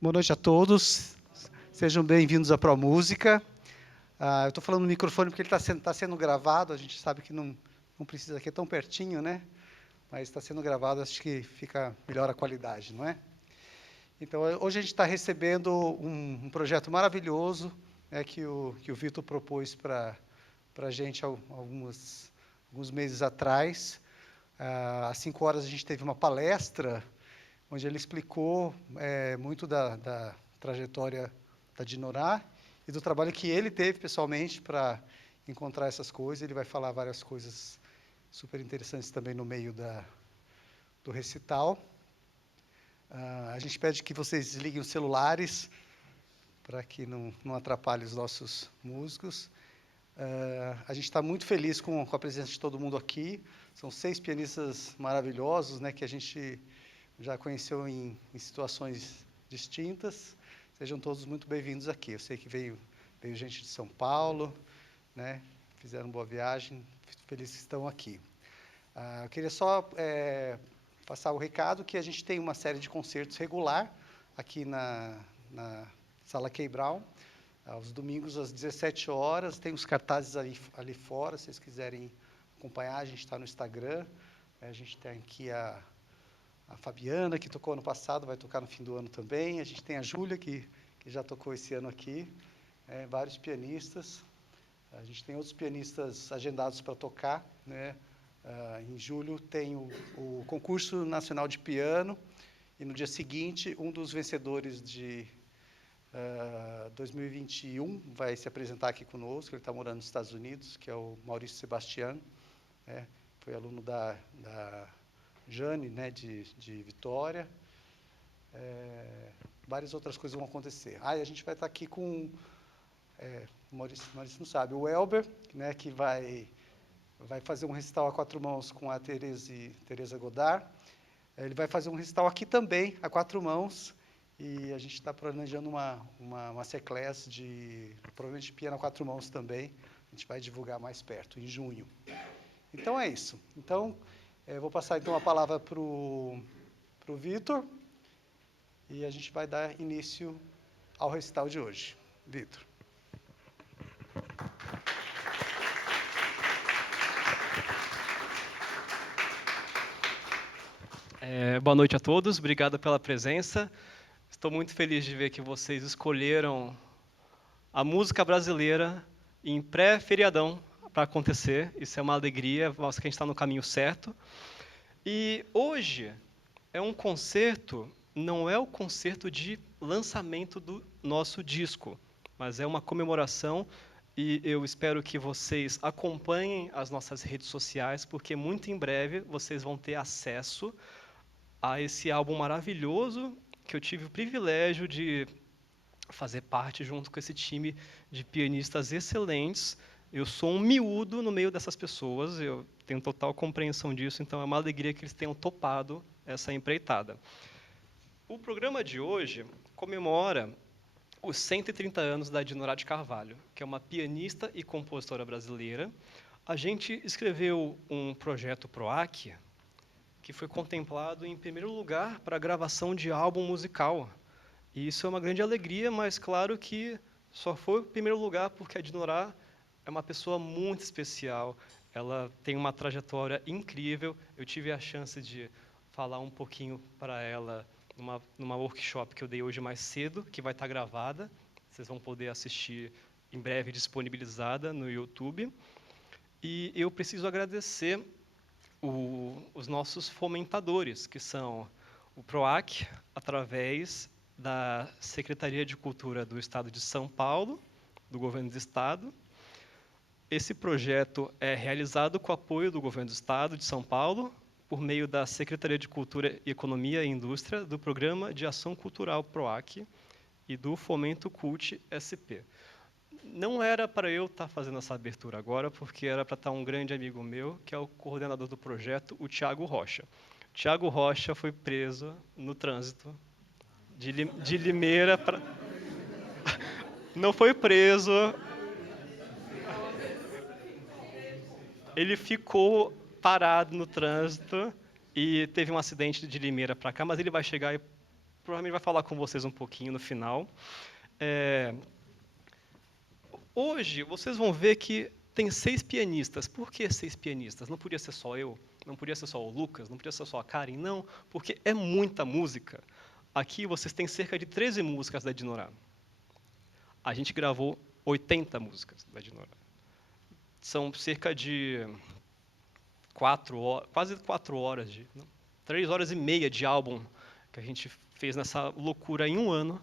Boa noite a todos. Sejam bem-vindos à ProMúsica. Eu estou falando no microfone porque ele está sendo gravado. A gente sabe que não precisa, aqui é tão pertinho, né? Mas está sendo gravado, acho que fica melhor a qualidade, não é? Então, hoje a gente está recebendo um projeto maravilhoso, né, que o Vitor propôs para a gente alguns meses atrás. Às 5 horas a gente teve uma palestra onde ele explicou muito da trajetória da Dinorah e do trabalho que ele teve pessoalmente para encontrar essas coisas. Ele vai falar várias coisas super interessantes também no meio do recital. A gente pede que vocês desliguem os celulares para que não atrapalhe os nossos músicos. A gente está muito feliz com a presença de todo mundo aqui. São 6 pianistas maravilhosos, né, que a gente já conheceu em situações distintas. Sejam todos muito bem-vindos aqui. Eu sei que veio gente de São Paulo, né? Fizeram boa viagem, felizes que estão aqui. Eu queria só passar o recado que a gente tem uma série de concertos regular aqui na Sala Kay Brown, aos domingos às 17 horas. Tem os cartazes ali fora, se vocês quiserem acompanhar, a gente está no Instagram. A gente tem aqui a Fabiana, que tocou ano passado, vai tocar no fim do ano também. A gente tem a Júlia, que já tocou esse ano aqui. Vários pianistas. A gente tem outros pianistas agendados para tocar, né? Em julho tem o Concurso Nacional de Piano, e no dia seguinte, um dos vencedores de 2021 vai se apresentar aqui conosco. Ele está morando nos Estados Unidos, que é o Maurício Sebastião, né? Foi aluno da Jane, né, de Vitória. Várias outras coisas vão acontecer. E a gente vai estar aqui com, o Maurício não sabe, o Elber, né, que vai fazer um recital a 4 mãos com a Tereza Godard. Ele vai fazer um recital aqui também, a 4 mãos, e a gente está planejando uma masterclass provavelmente de piano a 4 mãos também. A gente vai divulgar mais perto, em junho. Então, é isso. Então, vou passar então a palavra para o Vitor, e a gente vai dar início ao recital de hoje. Vitor. Boa noite a todos, obrigado pela presença. Estou muito feliz de ver que vocês escolheram a música brasileira em pré-feriadão para acontecer. Isso é uma alegria, mostra que a gente está no caminho certo. E hoje é um concerto, não é o concerto de lançamento do nosso disco, mas é uma comemoração, e eu espero que vocês acompanhem as nossas redes sociais, porque muito em breve vocês vão ter acesso a esse álbum maravilhoso que eu tive o privilégio de fazer parte junto com esse time de pianistas excelentes. Eu sou um miúdo no meio dessas pessoas, eu tenho total compreensão disso, então é uma alegria que eles tenham topado essa empreitada. O programa de hoje comemora os 130 anos da Dinorah de Carvalho, que é uma pianista e compositora brasileira. A gente escreveu um projeto PROAC, que foi contemplado em primeiro lugar para a gravação de álbum musical. E isso é uma grande alegria, mas claro que só foi o primeiro lugar porque a Dinorah é uma pessoa muito especial. Ela tem uma trajetória incrível. Eu tive a chance de falar um pouquinho para ela numa workshop que eu dei hoje mais cedo, que vai estar gravada. Vocês vão poder assistir em breve, disponibilizada no YouTube. E eu preciso agradecer os nossos fomentadores, que são o PROAC, através da Secretaria de Cultura do Estado de São Paulo, do Governo do Estado. Esse projeto é realizado com o apoio do Governo do Estado de São Paulo, por meio da Secretaria de Cultura, Economia e Indústria, do Programa de Ação Cultural PROAC e do Fomento Cult SP. Não era para eu estar fazendo essa abertura agora, porque era para estar um grande amigo meu, que é o coordenador do projeto, o Thiago Rocha. O Thiago Rocha foi preso no trânsito de Limeira para... Não foi preso. Ele ficou parado no trânsito e teve um acidente de Limeira para cá, mas ele vai chegar provavelmente vai falar com vocês um pouquinho no final. Hoje, vocês vão ver que tem 6 pianistas. Por que 6 pianistas? Não podia ser só eu? Não podia ser só o Lucas? Não podia ser só a Karen? Não, porque é muita música. Aqui vocês têm cerca de 13 músicas da Dinorah. A gente gravou 80 músicas da Dinorah. São cerca de 4 horas, quase 4 horas, 3 horas e meia de álbum que a gente fez nessa loucura em um ano,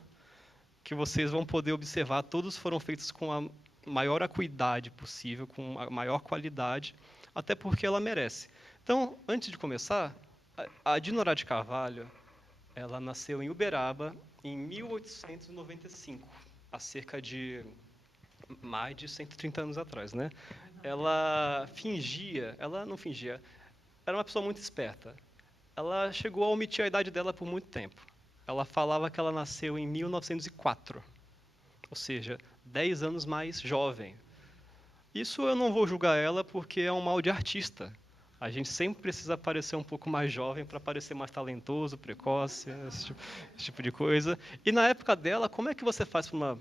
que vocês vão poder observar. Todos foram feitos com a maior acuidade possível, com a maior qualidade, até porque ela merece. Então, antes de começar, a Dinorah de Carvalho, ela nasceu em Uberaba em 1895, há cerca de mais de 130 anos atrás, né? Ela não fingia, era uma pessoa muito esperta. Ela chegou a omitir a idade dela por muito tempo. Ela falava que ela nasceu em 1904, ou seja, 10 anos mais jovem. Isso eu não vou julgar ela, porque é um mal de artista. A gente sempre precisa parecer um pouco mais jovem para parecer mais talentoso, precoce, esse tipo de coisa. E na época dela, como é que você faz para uma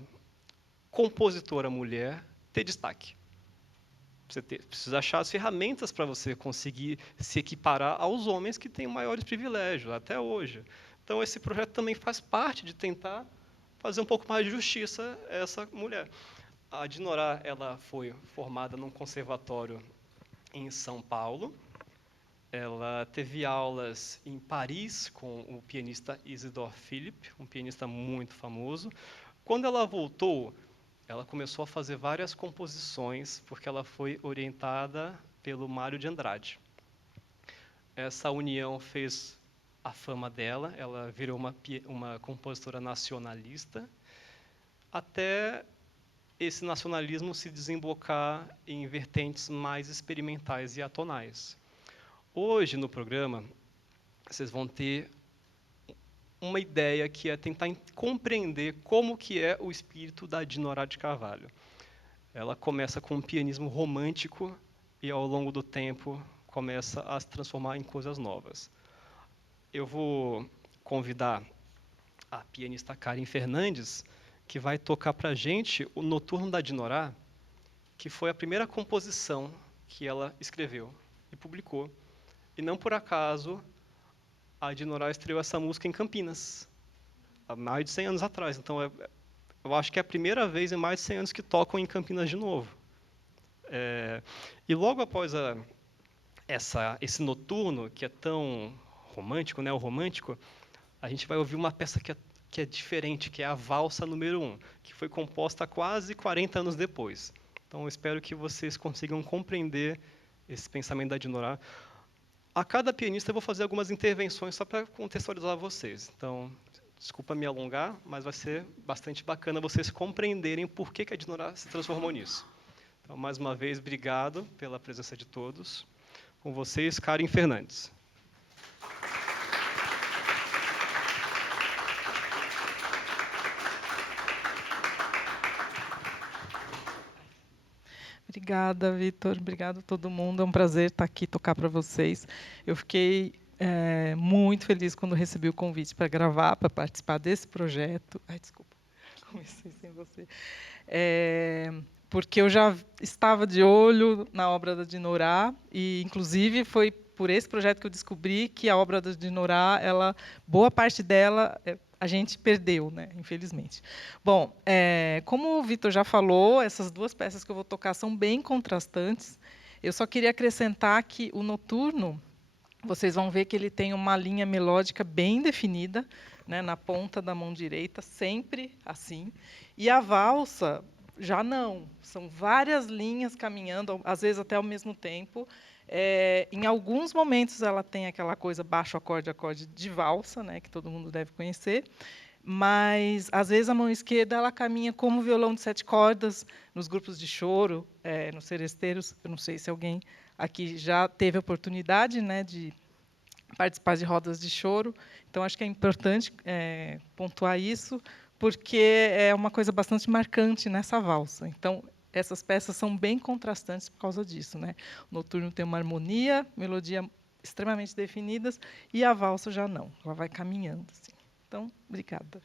compositora mulher ter destaque? Você precisa achar as ferramentas para você conseguir se equiparar aos homens que têm maiores privilégios, até hoje. Então, esse projeto também faz parte de tentar fazer um pouco mais de justiça a essa mulher. A Dinorah, ela foi formada num conservatório em São Paulo. Ela teve aulas em Paris com o pianista Isidore Philipp, um pianista muito famoso. Quando ela voltou, ela começou a fazer várias composições, porque ela foi orientada pelo Mário de Andrade. Essa união fez a fama dela, ela virou uma compositora nacionalista, até esse nacionalismo se desembocar em vertentes mais experimentais e atonais. Hoje, no programa, vocês vão ter uma ideia que é tentar compreender como que é o espírito da Dinorah de Carvalho. Ela começa com um pianismo romântico e, ao longo do tempo, começa a se transformar em coisas novas. Eu vou convidar a pianista Karen Fernandes, que vai tocar para a gente o Noturno da Dinorah, que foi a primeira composição que ela escreveu e publicou. E não por acaso a Dinorah estreou essa música em Campinas, há mais de 100 anos atrás. Então, eu acho que é a primeira vez em mais de 100 anos que tocam em Campinas de novo. E logo após esse noturno, que é tão romântico, neorromântico, a gente vai ouvir uma peça que é diferente, que é a Valsa número 1, que foi composta quase 40 anos depois. Então, eu espero que vocês consigam compreender esse pensamento da Dinorah. A cada pianista eu vou fazer algumas intervenções só para contextualizar vocês. Então, desculpa me alongar, mas vai ser bastante bacana vocês compreenderem por que a Dinorah se transformou nisso. Então, mais uma vez, obrigado pela presença de todos. Com vocês, Karen Fernandes. Obrigada, Vitor. Obrigada a todo mundo. É um prazer estar aqui, tocar para vocês. Eu fiquei muito feliz quando recebi o convite para gravar, para participar desse projeto. Ai, desculpa, comecei sem você. Porque eu já estava de olho na obra da Dinorah e, inclusive, foi por esse projeto que eu descobri que a obra da Dinorah, boa parte dela a gente perdeu, né, infelizmente. Bom, como o Vitor já falou, essas duas peças que eu vou tocar são bem contrastantes. Eu só queria acrescentar que o Noturno, vocês vão ver que ele tem uma linha melódica bem definida, né, na ponta da mão direita, sempre assim. E a valsa, já não. São várias linhas caminhando, às vezes até ao mesmo tempo. Em alguns momentos ela tem aquela coisa baixo acorde de valsa, né, que todo mundo deve conhecer, mas às vezes a mão esquerda ela caminha como violão de 7 cordas nos grupos de choro, nos seresteiros. Eu não sei se alguém aqui já teve a oportunidade, né, de participar de rodas de choro, então acho que é importante pontuar isso, porque é uma coisa bastante marcante nessa valsa. Então, essas peças são bem contrastantes por causa disso, né? O Noturno tem uma harmonia, melodia extremamente definidas, e a valsa já não, ela vai caminhando assim. Então, obrigada.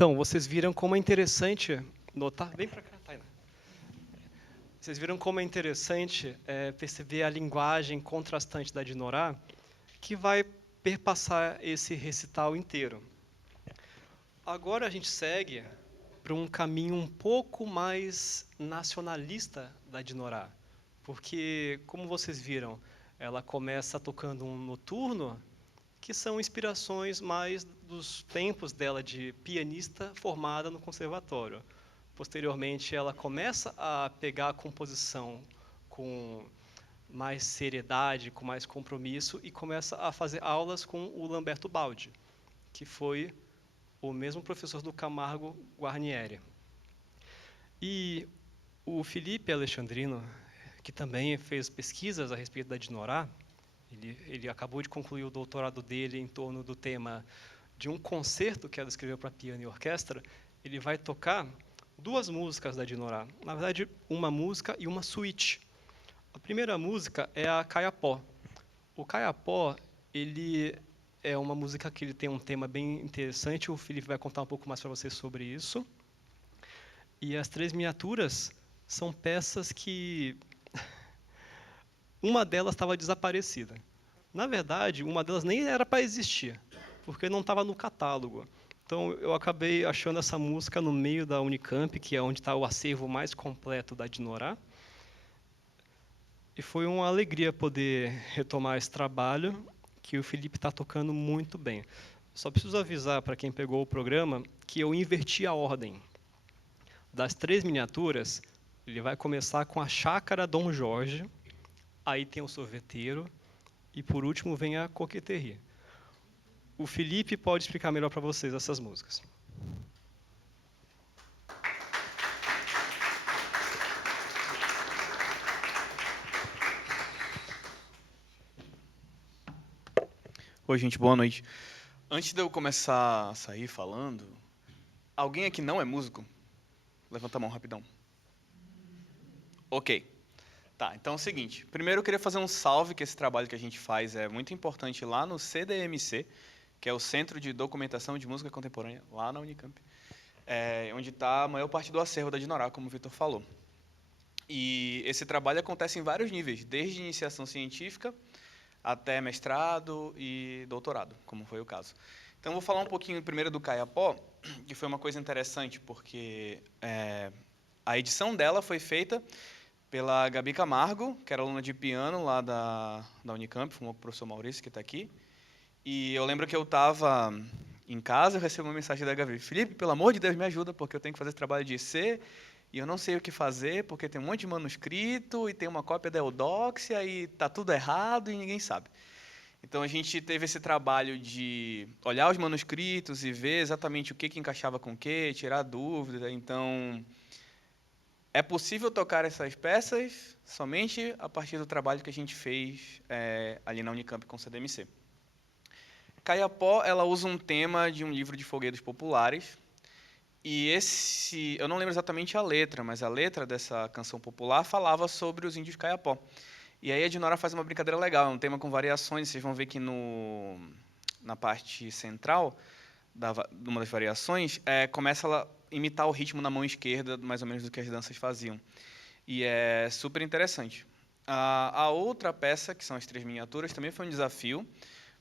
Então, vocês viram como é interessante notar... Vem para cá, Tainá. Vocês viram como é interessante perceber a linguagem contrastante da Dinorah, que vai perpassar esse recital inteiro. Agora a gente segue para um caminho um pouco mais nacionalista da Dinorah, porque, como vocês viram, ela começa tocando um noturno, que são inspirações mais dos tempos dela de pianista formada no conservatório. Posteriormente, ela começa a pegar a composição com mais seriedade, com mais compromisso, e começa a fazer aulas com o Lamberto Baldi, que foi o mesmo professor do Camargo Guarnieri. E o Felipe Alexandrino, que também fez pesquisas a respeito da Dinorah, ele acabou de concluir o doutorado dele em torno do tema de um concerto que ela escreveu para piano e orquestra. Ele vai tocar 2 músicas da Dinorah, na verdade, uma música e uma suíte. A primeira música é a Caiapó. O Caiapó, ele é uma música que ele tem um tema bem interessante, o Felipe vai contar um pouco mais para vocês sobre isso. E as 3 miniaturas são peças que uma delas estava desaparecida. Na verdade, uma delas nem era para existir, porque não estava no catálogo. Então, eu acabei achando essa música no meio da Unicamp, que é onde está o acervo mais completo da Dinorah. E foi uma alegria poder retomar esse trabalho, que o Felipe está tocando muito bem. Só preciso avisar para quem pegou o programa que eu inverti a ordem. Das 3 miniaturas, ele vai começar com a Chácara Dom Jorge, aí tem o Sorveteiro, e por último vem a Coqueterie. O Felipe pode explicar melhor para vocês essas músicas. Oi, gente, boa noite. Antes de eu começar a sair falando, alguém aqui não é músico? Levanta a mão rapidão. Ok. Tá, então é o seguinte. Primeiro eu queria fazer um salve, que esse trabalho que a gente faz é muito importante lá no CDMC, que é o Centro de Documentação de Música Contemporânea, lá na Unicamp, onde está a maior parte do acervo da Dinorah, como o Vitor falou. E esse trabalho acontece em vários níveis, desde iniciação científica até mestrado e doutorado, como foi o caso. Então, vou falar um pouquinho primeiro do Caiapó, que foi uma coisa interessante, porque a edição dela foi feita pela Gabi Camargo, que era aluna de piano lá da Unicamp, formou com o professor Maurício, que está aqui. E eu lembro que eu estava em casa, eu recebi uma mensagem da Gabi: Felipe, pelo amor de Deus, me ajuda, porque eu tenho que fazer esse trabalho de IC, e eu não sei o que fazer, porque tem um monte de manuscrito, e tem uma cópia da Eudóxia, e está tudo errado, e ninguém sabe. Então, a gente teve esse trabalho de olhar os manuscritos e ver exatamente o que encaixava com o que, tirar dúvida. Então, é possível tocar essas peças somente a partir do trabalho que a gente fez ali na Unicamp com o CDMC. Caiapó, ela usa um tema de um livro de folguedos populares, e eu não lembro exatamente a letra, mas a letra dessa canção popular falava sobre os índios Caiapó. E aí a Dinorah faz uma brincadeira legal, é um tema com variações. Vocês vão ver que na parte central, de uma das variações, começa ela a imitar o ritmo na mão esquerda, mais ou menos do que as danças faziam. E é super interessante. A outra peça, que são as 3 miniaturas, também foi um desafio,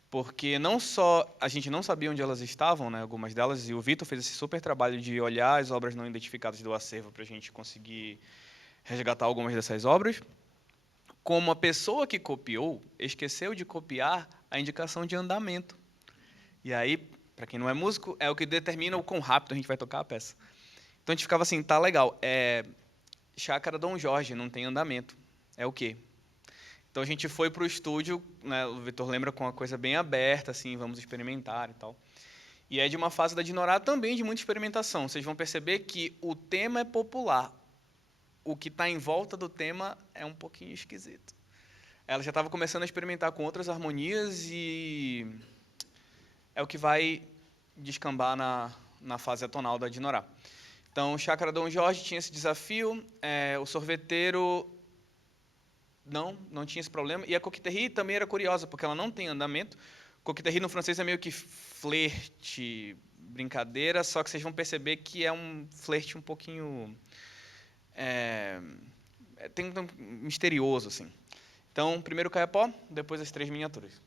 porque não só a gente não sabia onde elas estavam, né, algumas delas, e o Vitor fez esse super trabalho de olhar as obras não identificadas do acervo para a gente conseguir resgatar algumas dessas obras, como a pessoa que copiou esqueceu de copiar a indicação de andamento. E aí, para quem não é músico, é o que determina o quão rápido a gente vai tocar a peça. Então a gente ficava assim, tá legal, Chácara Dom Jorge, não tem andamento. É o quê? Então a gente foi para o estúdio, né, o Vitor lembra, com uma coisa bem aberta, assim, vamos experimentar e tal. E é de uma fase da Dinorah também de muita experimentação. Vocês vão perceber que o tema é popular. O que está em volta do tema é um pouquinho esquisito. Ela já estava começando a experimentar com outras harmonias e é o que vai descambar na fase atonal da Dinorah. Então, Chácara Dom Jorge tinha esse desafio, o Sorveteiro não tinha esse problema, e a Coqueterie também era curiosa, porque ela não tem andamento. Coqueterie no francês é meio que flerte, brincadeira, só que vocês vão perceber que é um flerte um pouquinho... tem um misterioso, assim. Então, primeiro o Caiapó, depois as 3 miniaturas.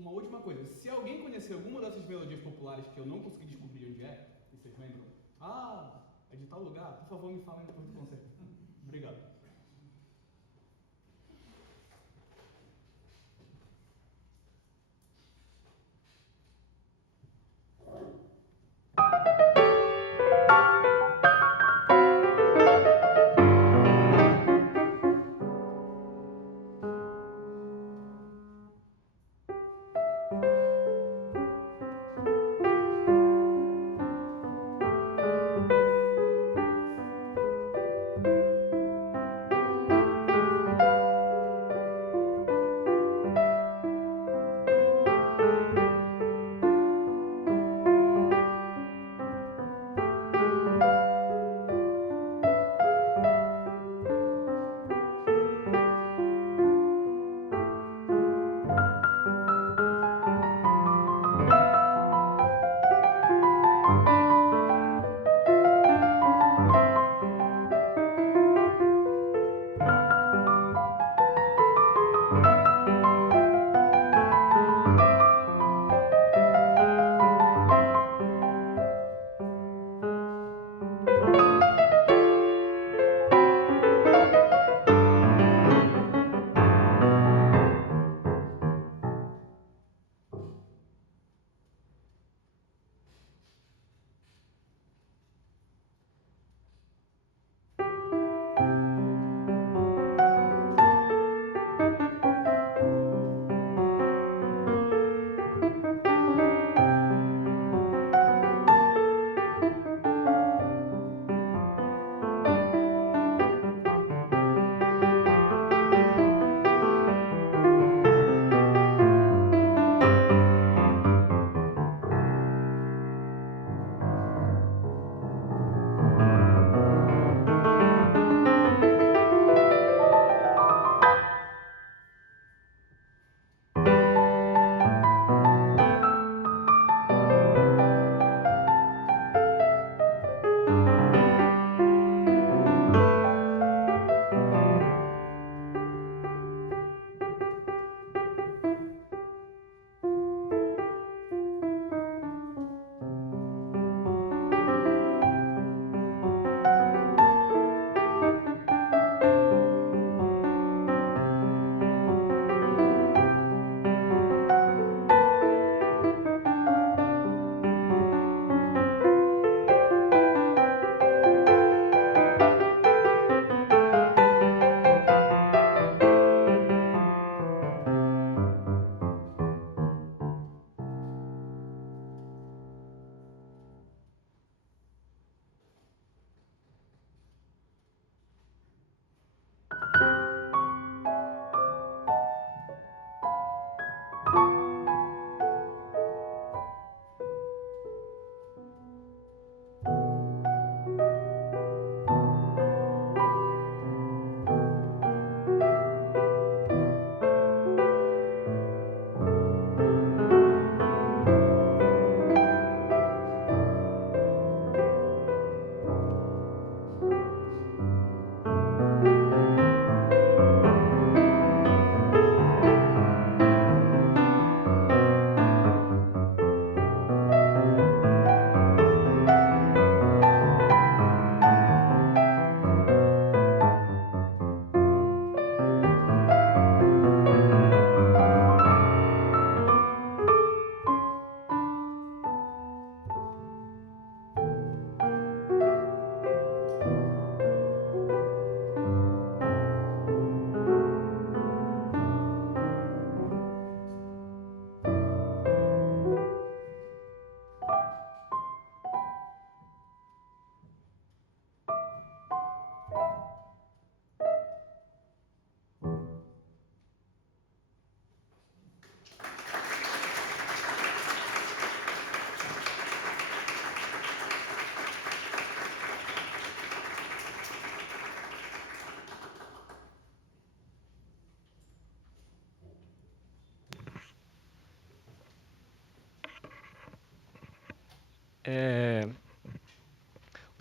uma última coisa. Se alguém conhecer alguma dessas melodias populares que eu não consegui descobrir onde é, e vocês lembram? Ah, é de tal lugar? Por favor, me falem depois do concerto. Obrigado.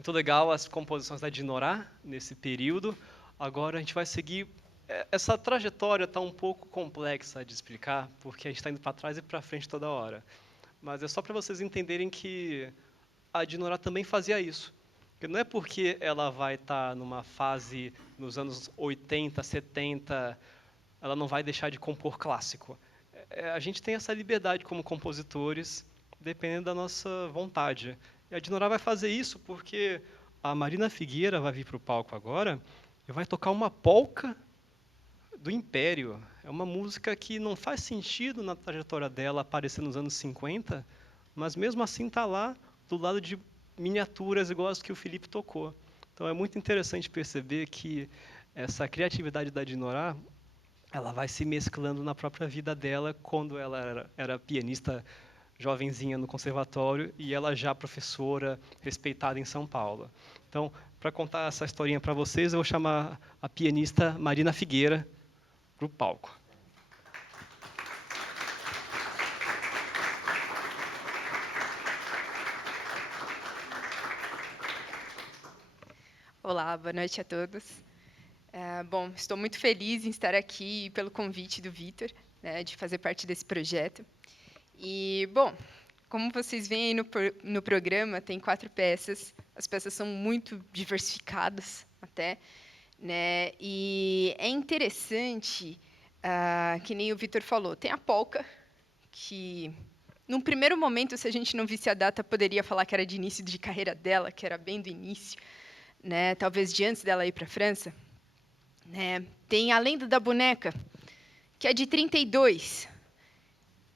Muito legal as composições da Dinorah nesse período. Agora a gente vai seguir essa trajetória está um pouco complexa de explicar, porque a gente está indo para trás e para frente toda hora. Mas é só para vocês entenderem que a Dinora também fazia isso. Porque não é porque ela vai estar numa fase nos anos 80, 70, ela não vai deixar de compor clássico. A gente tem essa liberdade como compositores, dependendo da nossa vontade. E a Dinora vai fazer isso porque a Marina Figueira vai vir para o palco agora e vai tocar uma polca do Império. É uma música que não faz sentido na trajetória dela aparecer nos anos 50, mas mesmo assim está lá do lado de miniaturas igual as que o Felipe tocou. Então é muito interessante perceber que essa criatividade da Dinora, ela vai se mesclando na própria vida dela quando ela era pianista jovenzinha no conservatório e ela já professora respeitada em São Paulo. Então, para contar essa historinha para vocês, eu vou chamar a pianista Marina Figueira para o palco. Olá, boa noite a todos. Bom, estou muito feliz em estar aqui pelo convite do Vitor, né, de fazer parte desse projeto. E, bom, como vocês veem aí no programa, tem 4 peças. As peças são muito diversificadas até, né? E é interessante, que nem o Vitor falou, tem a polca, que, num primeiro momento, se a gente não visse a data, poderia falar que era de início de carreira dela, que era bem do início, né? Talvez de antes dela ir para a França. Né? Tem a Lenda da Boneca, que é de 32.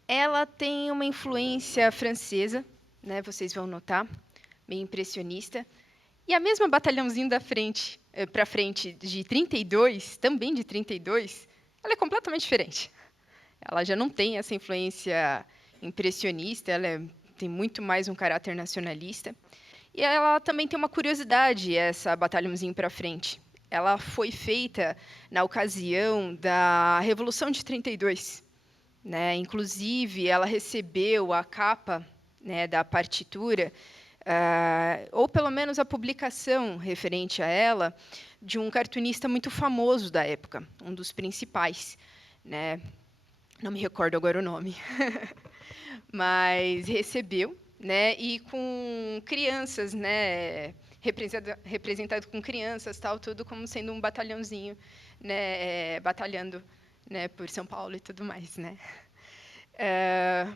Ela tem uma influência francesa, né? Vocês vão notar, bem impressionista. E a mesma Batalhãozinho da frente para frente de 32, também de 32, ela é completamente diferente. Ela já não tem essa influência impressionista, tem muito mais um caráter nacionalista. E ela também tem uma curiosidade, essa Batalhãozinho para frente. Ela foi feita na ocasião da Revolução de 32. Né? Inclusive, ela recebeu a capa, né, da partitura, ou pelo menos a publicação referente a ela, de um cartunista muito famoso da época, um dos principais. Né? Não me recordo agora o nome. Mas recebeu, né, e com crianças, né, representado com crianças, tal, tudo como sendo um batalhãozinho, né, batalhando, né, por São Paulo e tudo mais, né.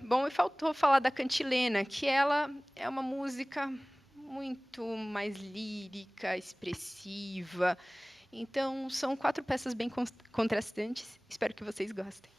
Bom, e faltou falar da cantilena, que ela é uma música muito mais lírica, expressiva. Então, são 4 peças bem contrastantes. Espero que vocês gostem.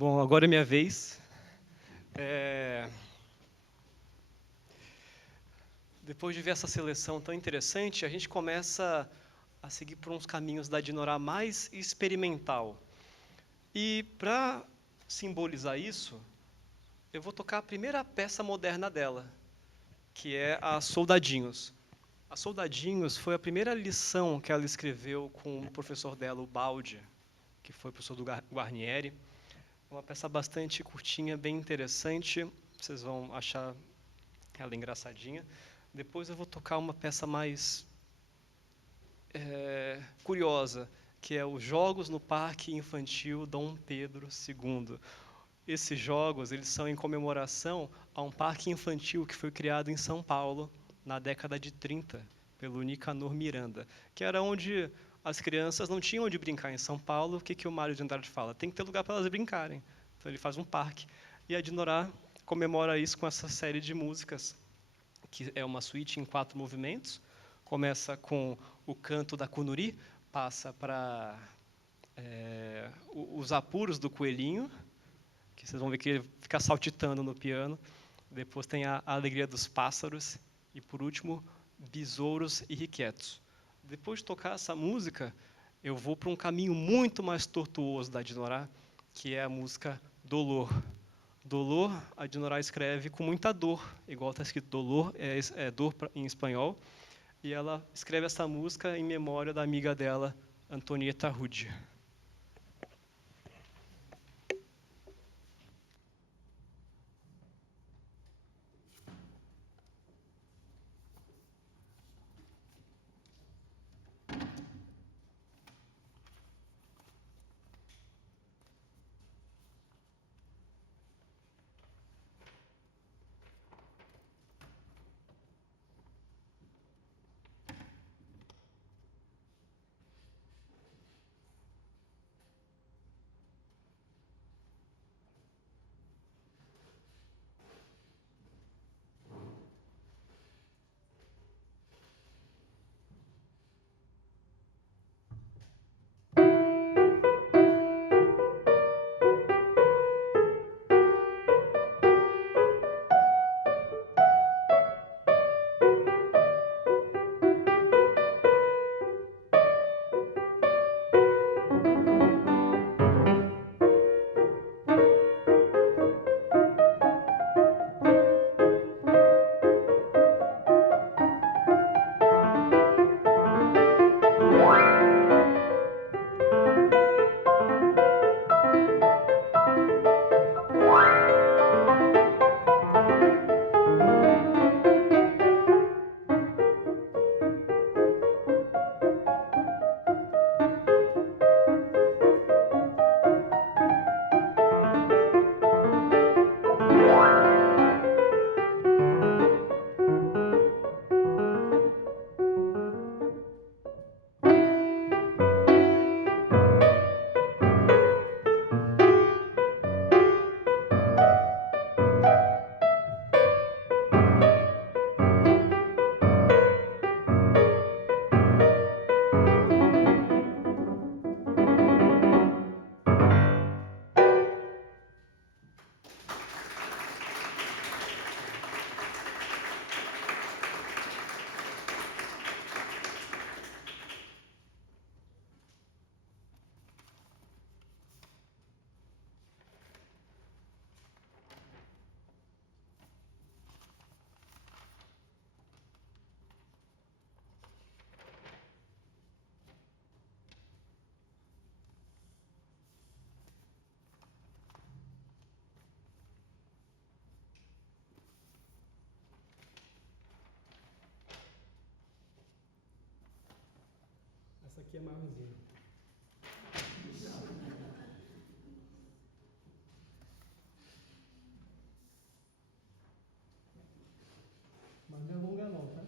Bom, agora é minha vez. Depois de ver essa seleção tão interessante, a gente começa a seguir por uns caminhos da Dinorah mais experimental. E, para simbolizar isso, eu vou tocar a primeira peça moderna dela, que é a Soldadinhos. A Soldadinhos foi a primeira lição que ela escreveu com o professor dela, o Baldi, que foi professor do Guarnieri. Uma peça bastante curtinha, bem interessante. Vocês vão achar ela engraçadinha. Depois eu vou tocar uma peça mais curiosa, que é os Jogos no Parque Infantil Dom Pedro II. Esses jogos eles são em comemoração a um parque infantil que foi criado em São Paulo na década de 30 pelo Nicanor Miranda, que era onde as crianças não tinham onde brincar em São Paulo. O que o Mário de Andrade fala? Tem que ter lugar para elas brincarem. Então ele faz um parque. E a Dinorah comemora isso com essa série de músicas, que é uma suíte em 4 movimentos. Começa com o canto da Cunuri, passa para os apuros do coelhinho, que vocês vão ver que ele fica saltitando no piano. Depois tem a alegria dos pássaros. E, por último, besouros irrequietos. Depois de tocar essa música, eu vou para um caminho muito mais tortuoso da Dinorah, que é a música Dolor. Dolor, a Dinorah escreve com muita dor, igual está escrito dolor, é dor em espanhol, e ela escreve essa música em memória da amiga dela, Antonieta Rudge. Essa aqui é maiorzinha. Mas não é longa não, tá?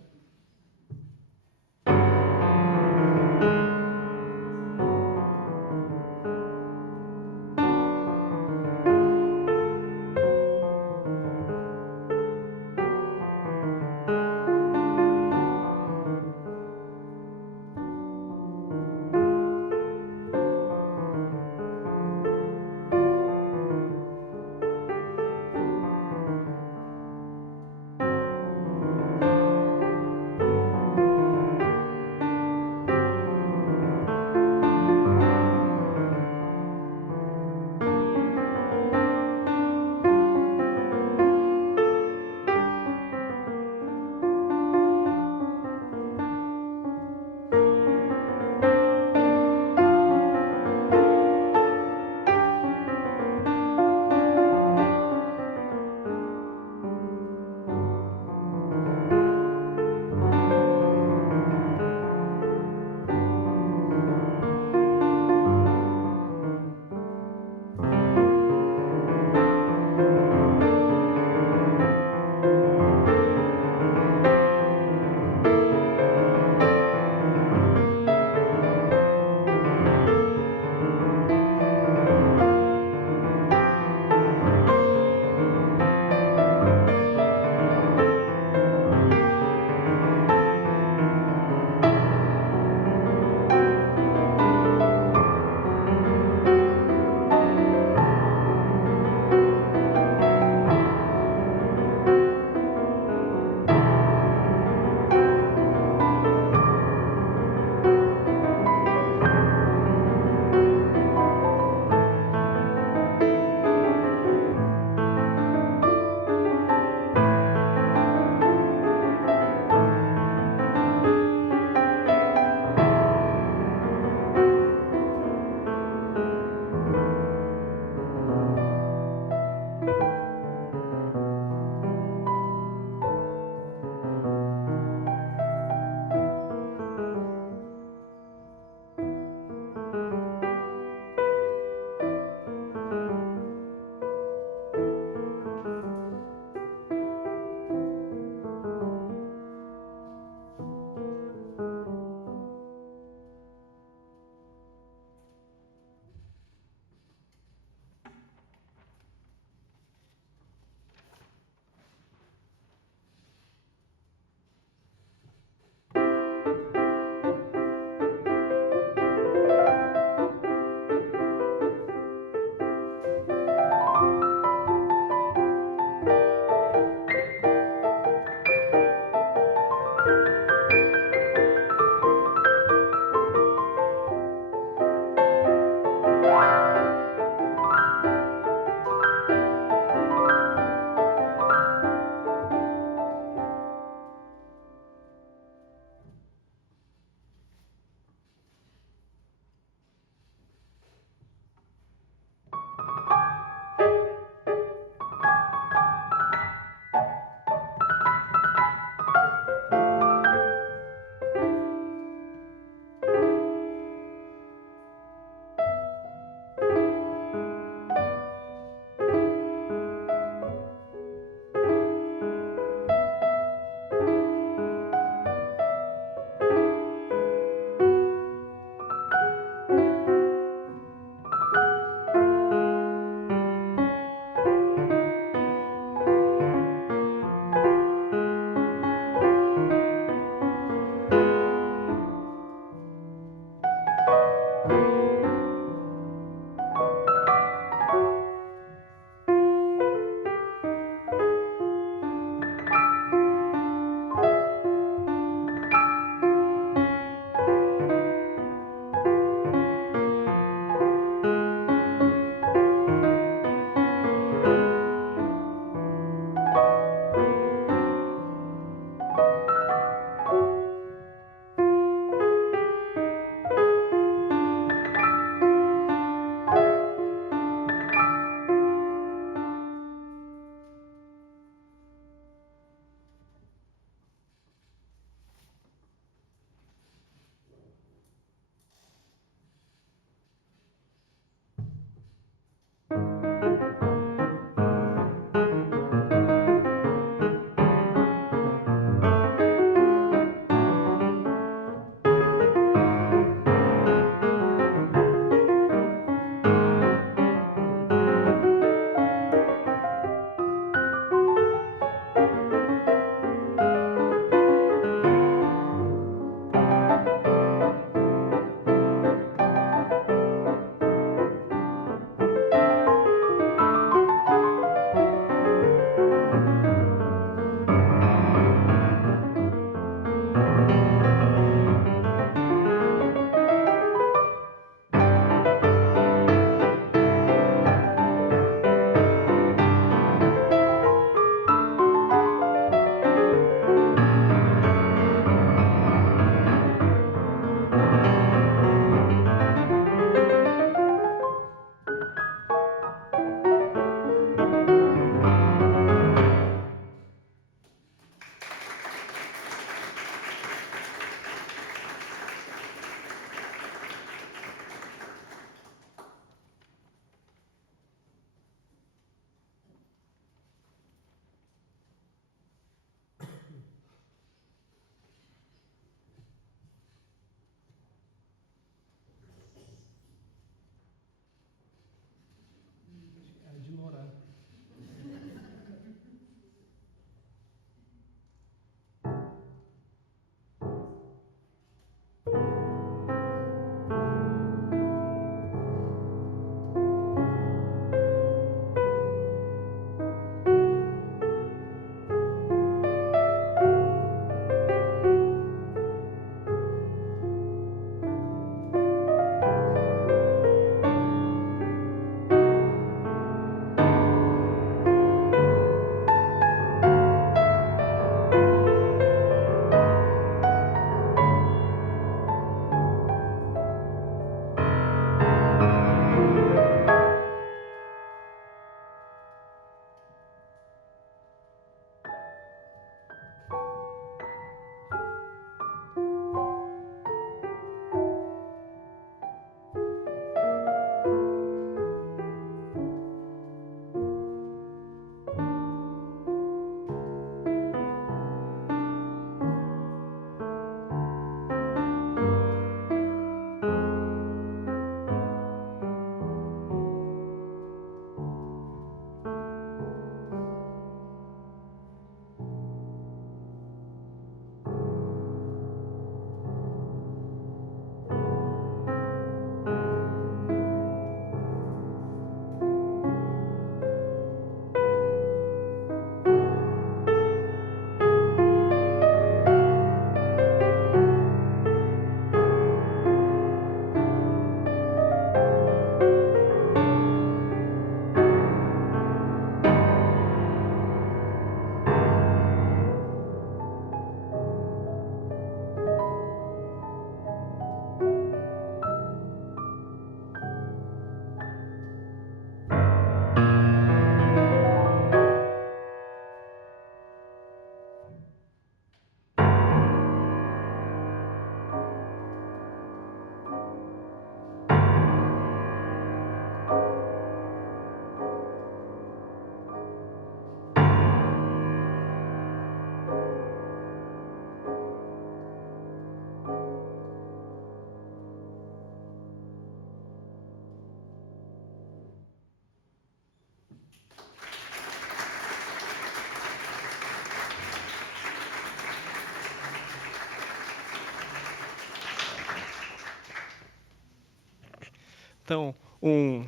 Então, um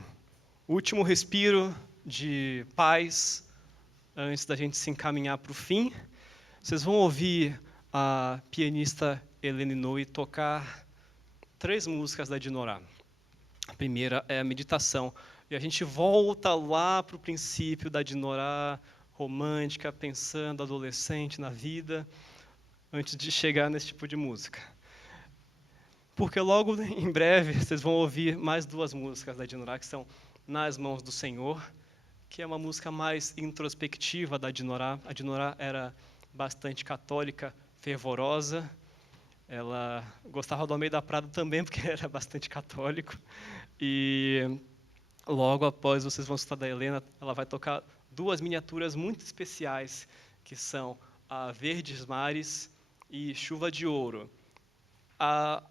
último respiro de paz antes da gente se encaminhar para o fim. Vocês vão ouvir a pianista Helene Noe tocar 3 músicas da Dinorah. A primeira é a Meditação. E a gente volta lá para o princípio da Dinorah romântica, pensando adolescente na vida, antes de chegar nesse tipo de música. Porque logo em breve vocês vão ouvir mais 2 músicas da Dinorah, que são Nas Mãos do Senhor, que é uma música mais introspectiva da Dinorah. A Dinorah era bastante católica, fervorosa. Ela gostava do Almeida Prado também, porque era bastante católico. E logo após vocês vão escutar da Helena, ela vai tocar 2 miniaturas muito especiais, que são a Verdes Mares e Chuva de Ouro. A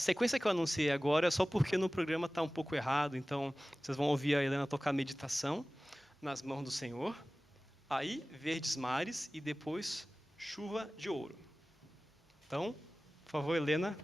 sequência que eu anunciei agora é só porque no programa está um pouco errado, então vocês vão ouvir a Helena tocar Meditação, Nas Mãos do Senhor, aí Verdes Mares e depois Chuva de Ouro. Então, por favor, Helena.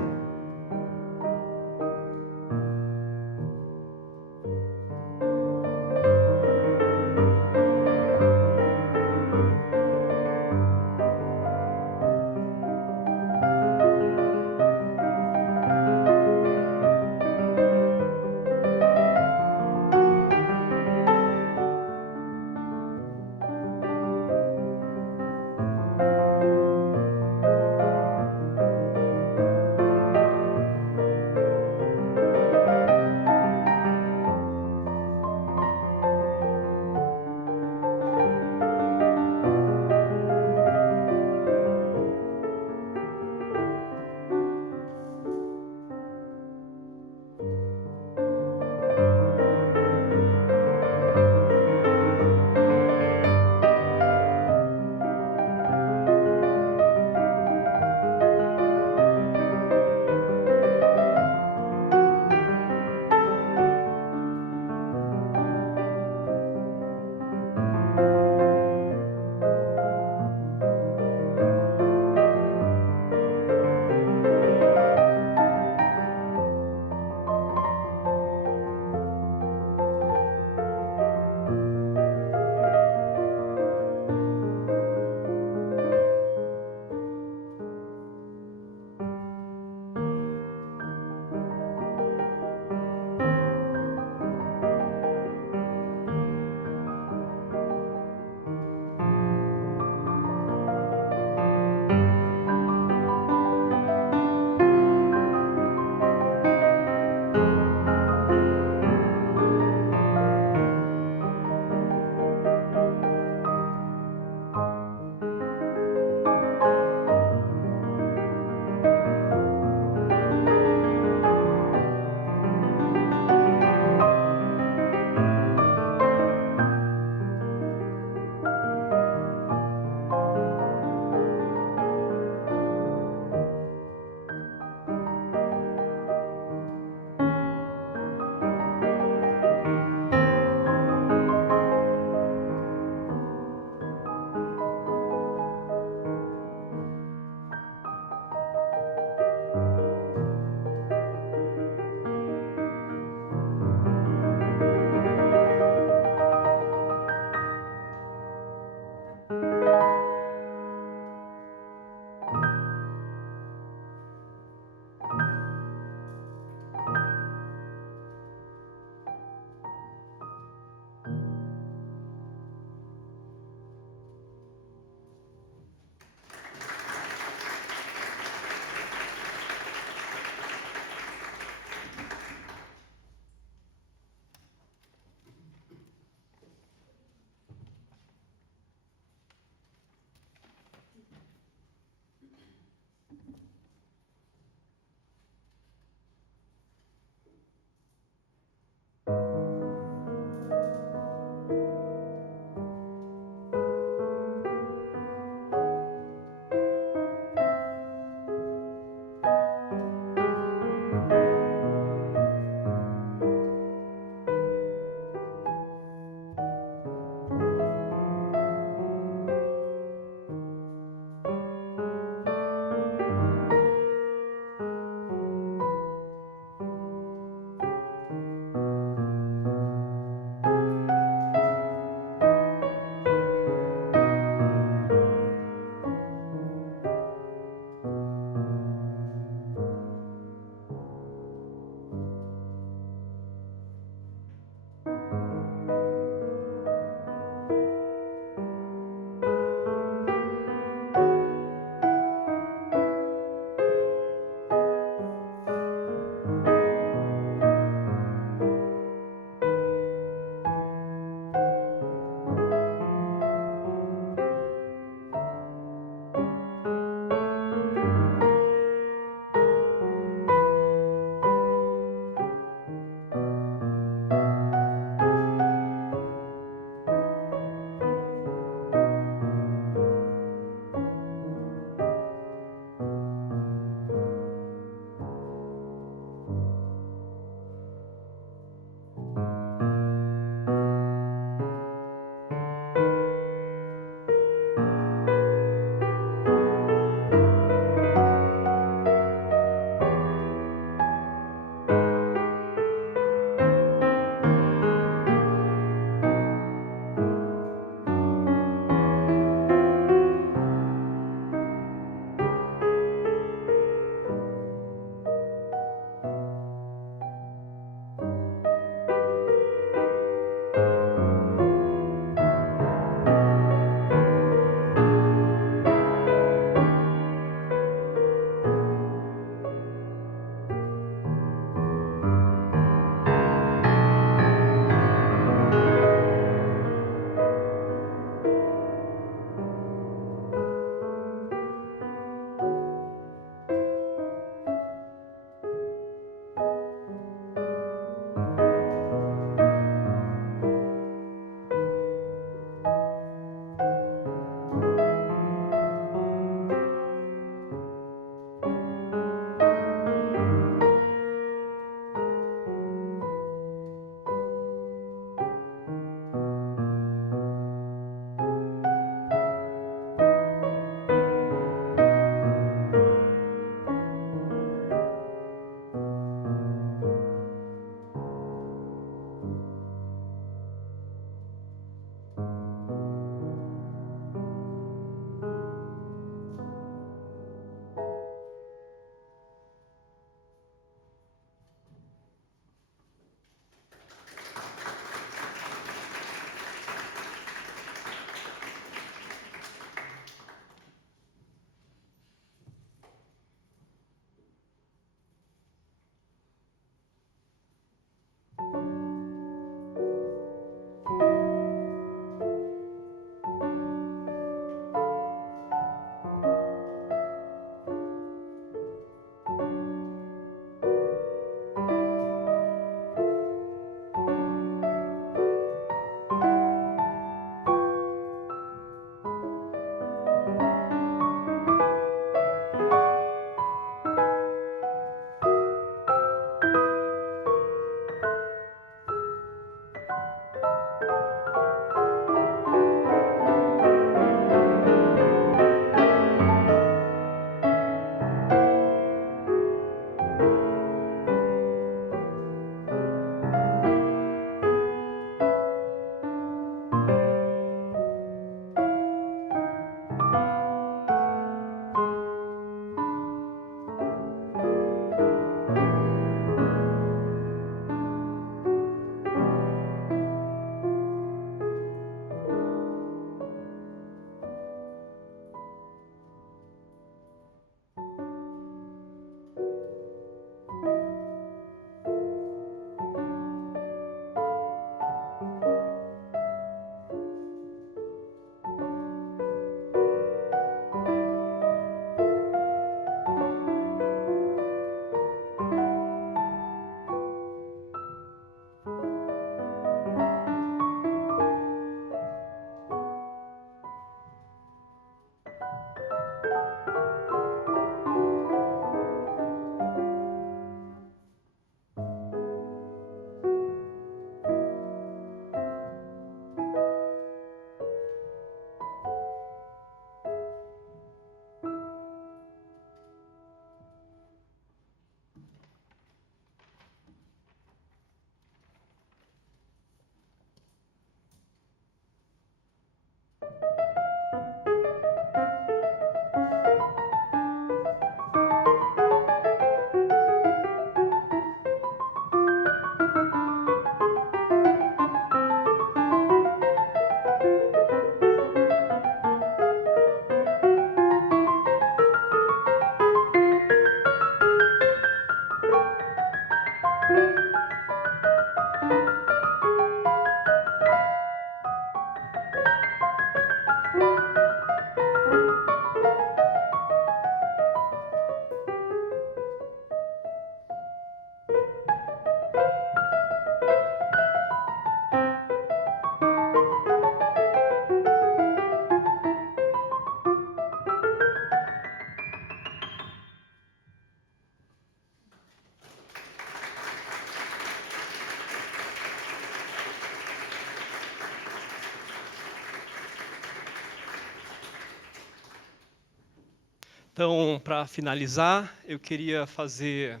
Então, para finalizar, eu queria fazer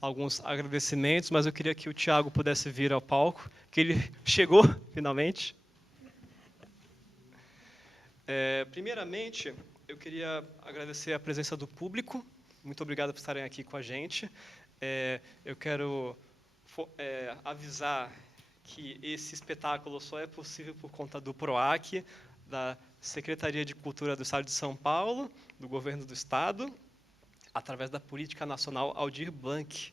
alguns agradecimentos, mas eu queria que o Thiago pudesse vir ao palco, que ele chegou, finalmente. Primeiramente, eu queria agradecer a presença do público. Muito obrigado por estarem aqui com a gente. Eu quero avisar que esse espetáculo só é possível por conta do PROAC, da Secretaria de Cultura do Estado de São Paulo, do Governo do Estado, através da Política Nacional Aldir Blanc.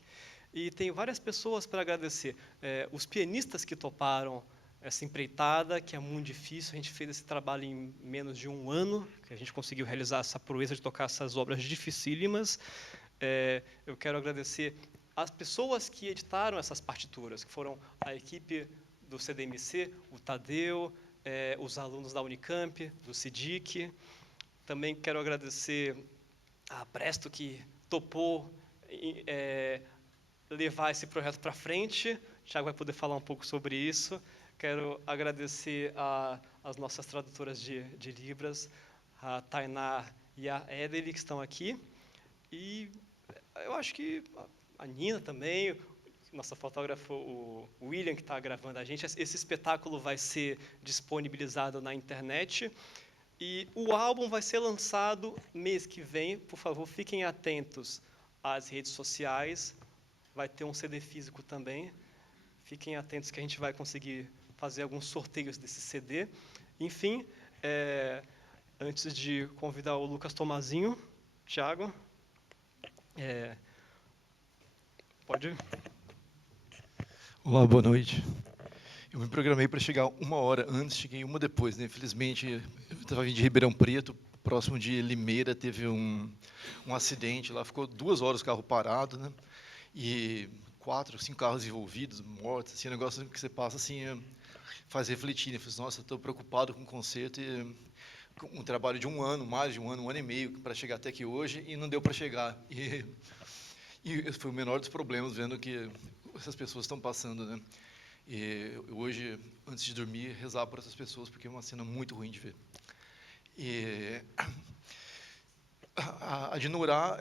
E tem várias pessoas para agradecer. Os pianistas que toparam essa empreitada, que é muito difícil, a gente fez esse trabalho em menos de um ano, que a gente conseguiu realizar essa proeza de tocar essas obras dificílimas. Eu quero agradecer as pessoas que editaram essas partituras, que foram a equipe do CDMC, o Tadeu, os alunos da Unicamp, do CIDIC. Também quero agradecer a Presto, que topou levar esse projeto para frente. O Thiago vai poder falar um pouco sobre isso. Quero agradecer às nossas tradutoras de Libras, a Tainá e a Edeli, que estão aqui. E eu acho que a Nina também, nossa fotógrafa, o William, que está gravando a gente. Esse espetáculo vai ser disponibilizado na internet. E o álbum vai ser lançado mês que vem. Por favor, fiquem atentos às redes sociais. Vai ter um CD físico também. Fiquem atentos que a gente vai conseguir fazer alguns sorteios desse CD. Enfim, antes de convidar o Lucas Tomazinho, Thiago, pode... Olá, boa noite. Eu me programei para chegar 1 hora antes, cheguei 1 depois, né? Infelizmente, eu estava vindo de Ribeirão Preto, próximo de Limeira, teve um acidente lá, ficou 2 horas o carro parado, né? E 4, 5 carros envolvidos, mortos, assim, um negócio que você passa assim, faz refletir, né? Nossa, estou preocupado com o concerto e um trabalho de 1 ano, mais de 1 ano, 1 ano e meio para chegar até aqui hoje e não deu para chegar. E foi o menor dos problemas vendo que essas pessoas estão passando, né? E hoje, antes de dormir, rezar por essas pessoas, porque é uma cena muito ruim de ver. E a Dinurá,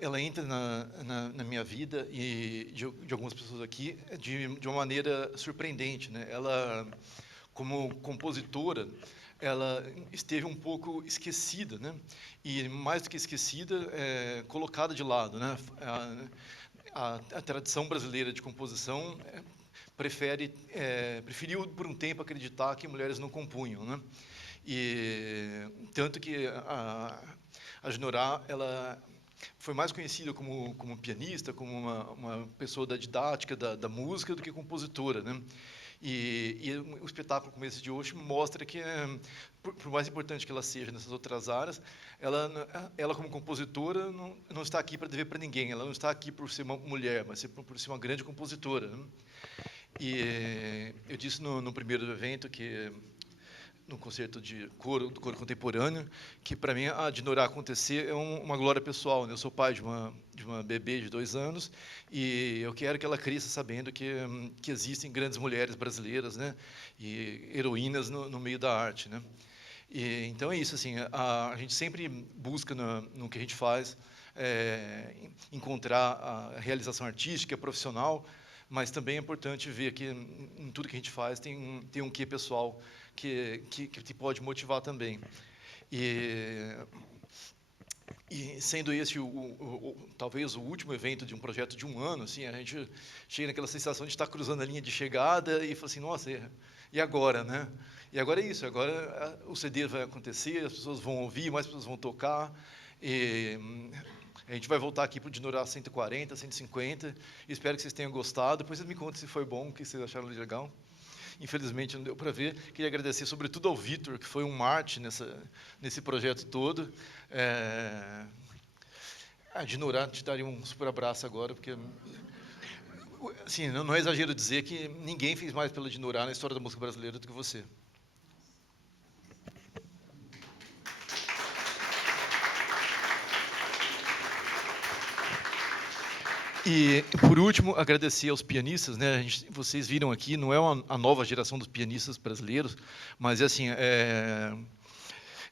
ela entra na minha vida e de algumas pessoas aqui de uma maneira surpreendente, né? Ela, como compositora, ela esteve um pouco esquecida, né? E mais do que esquecida, colocada de lado, né? A tradição brasileira de composição preferiu por um tempo acreditar que mulheres não compunham, né? E tanto que a Dinurá, ela foi mais conhecida como pianista, como uma pessoa da didática da música do que compositora, né? E o espetáculo como esse de hoje mostra que, por mais importante que ela seja nessas outras áreas, ela como compositora não está aqui para dever para ninguém. Ela não está aqui por ser uma mulher, mas por ser uma grande compositora, né? E eu disse no primeiro evento que no concerto de coro, do coro contemporâneo, que para mim a Dinurá acontecer é uma glória pessoal, né? Eu sou pai de uma bebê de 2 anos e eu quero que ela cresça sabendo que existem grandes mulheres brasileiras, né? E heroínas no meio da arte, né? E então é isso, assim, a gente sempre busca no que a gente faz encontrar a realização artística, profissional, mas também é importante ver que em tudo que a gente faz tem um quê pessoal que te pode motivar também. E sendo esse talvez o último evento de um projeto de 1 ano, assim, a gente chega naquela sensação de estar cruzando a linha de chegada e fala assim, nossa, e agora, né? E agora é isso, agora o CD vai acontecer, as pessoas vão ouvir, mais pessoas vão tocar, e a gente vai voltar aqui para o Dinurá 140, 150, espero que vocês tenham gostado, depois vocês me contem se foi bom, o que vocês acharam legal. Infelizmente não deu para ver. Queria agradecer sobretudo ao Vitor, que foi um marte nesse projeto todo. A Dinurá te daria um super abraço agora, porque assim, não é exagero dizer que ninguém fez mais pela Dinurá na história da música brasileira do que você. E, por último, agradecer aos pianistas, né? Vocês viram aqui, não é a nova geração dos pianistas brasileiros, mas assim,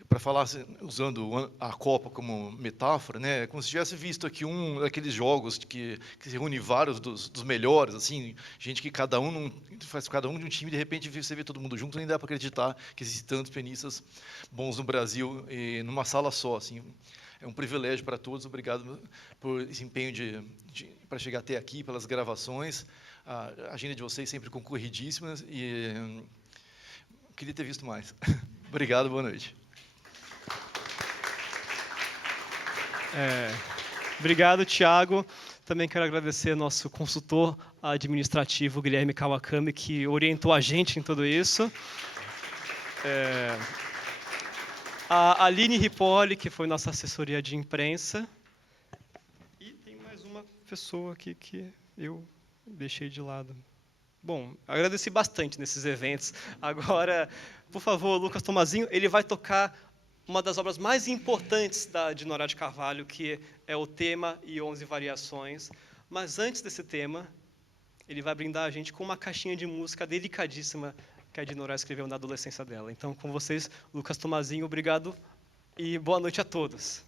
para falar, assim, usando a Copa como metáfora, né, como se tivesse visto aqui um daqueles jogos que se reúne vários dos melhores, assim, gente que cada um faz cada um de um time, de repente você vê todo mundo junto, nem dá para acreditar que existem tantos pianistas bons no Brasil e numa sala só, assim. É um privilégio para todos. Obrigado por esse empenho para chegar até aqui, pelas gravações. A agenda de vocês sempre concorridíssima e queria ter visto mais. Obrigado, boa noite. Obrigado, Tiago. Também quero agradecer ao nosso consultor administrativo, Guilherme Kawakami, que orientou a gente em tudo isso. A Aline Ripoli, que foi nossa assessoria de imprensa. E tem mais uma pessoa aqui que eu deixei de lado. Bom, agradeci bastante nesses eventos. Agora, por favor, Lucas Tomazinho, ele vai tocar uma das obras mais importantes de Norá de Carvalho, que é o tema e 11 variações. Mas antes desse tema, ele vai brindar a gente com uma caixinha de música delicadíssima que a Dinora escreveu na adolescência dela. Então, com vocês, Lucas Tomazinho, obrigado e boa noite a todos.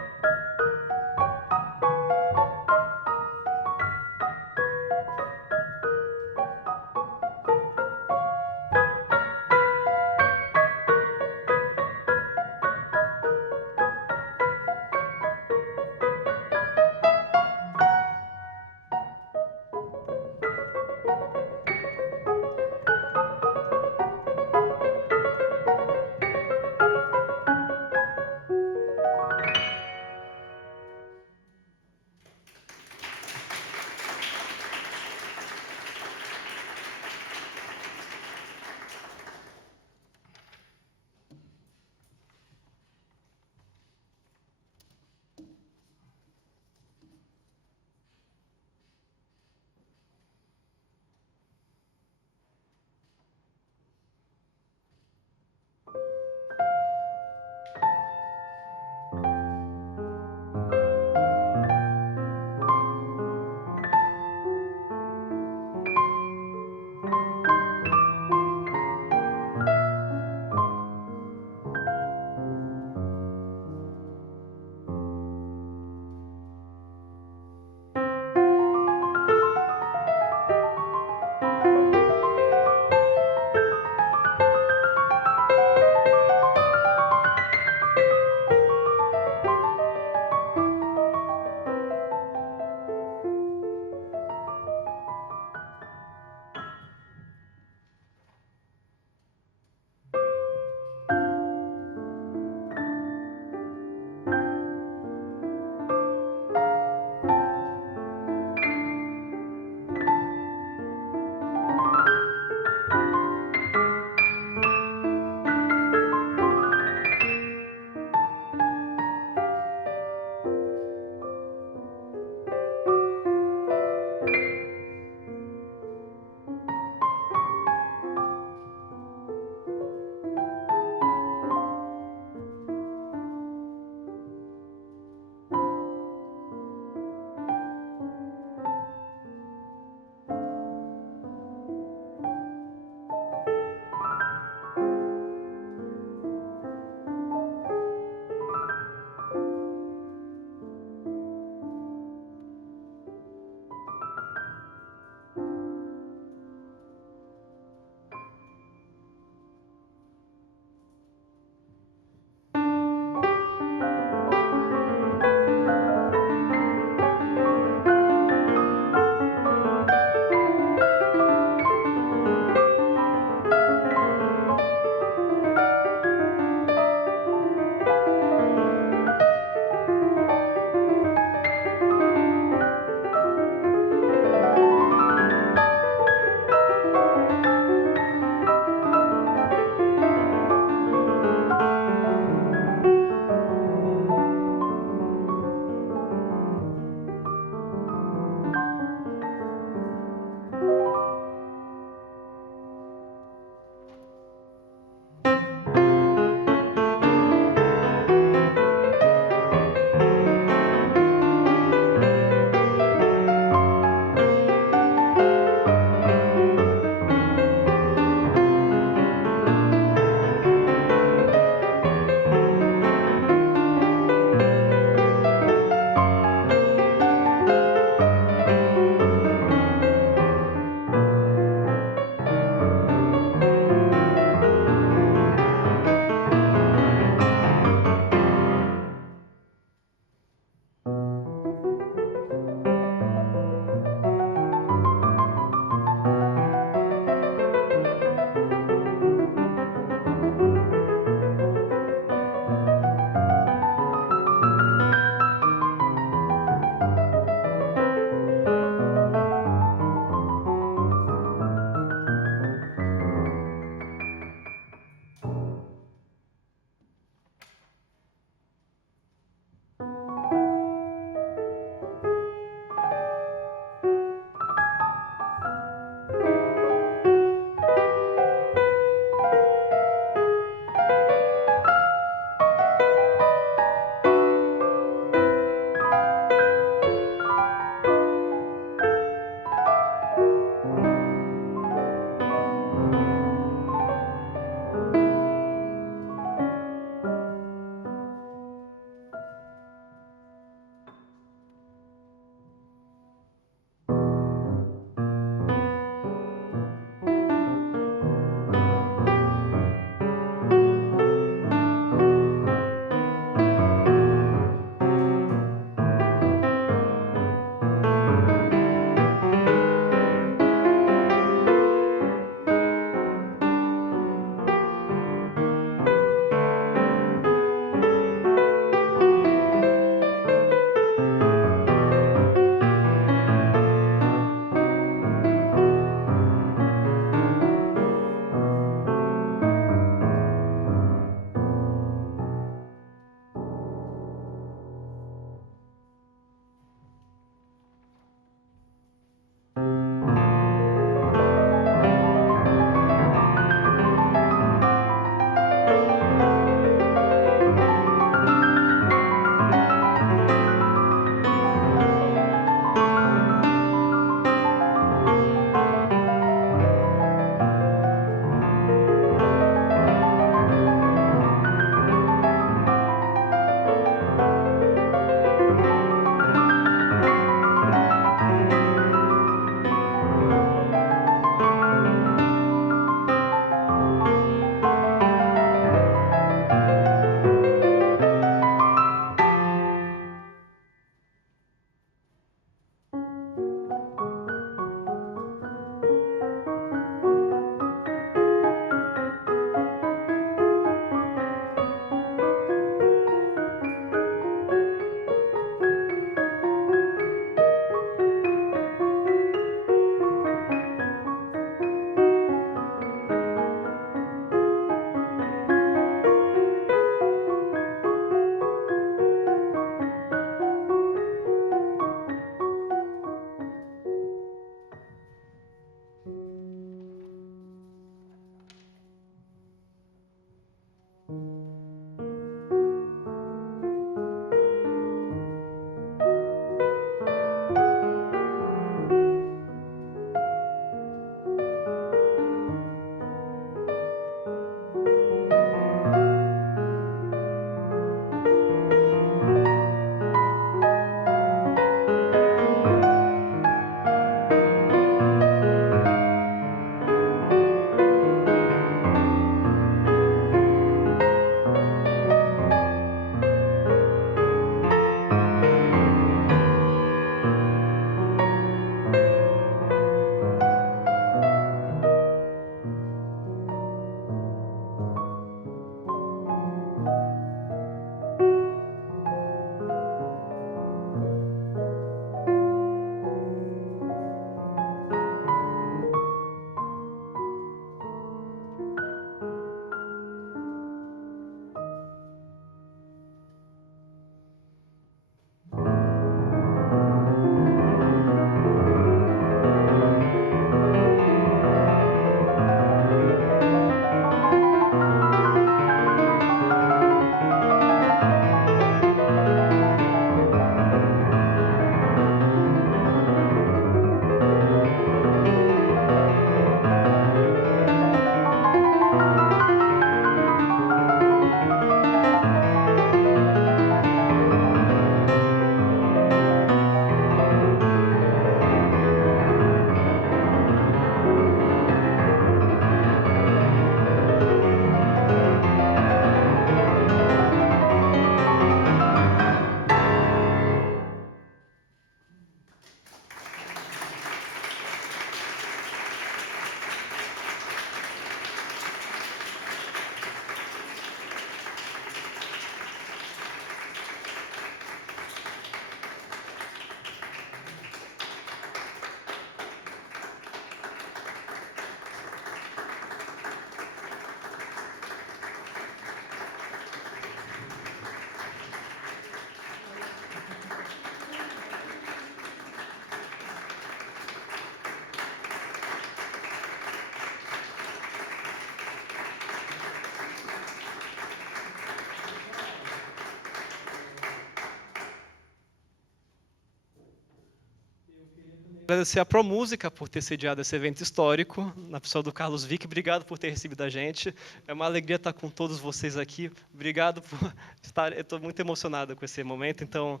agradecer a ProMúsica por ter sediado esse evento histórico, na pessoa do Carlos Vick, obrigado por ter recebido a gente. É uma alegria estar com todos vocês aqui. Obrigado por estar, eu estou muito emocionado com esse momento, então,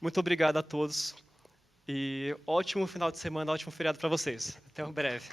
muito obrigado a todos. E ótimo final de semana, ótimo feriado para vocês. Até breve.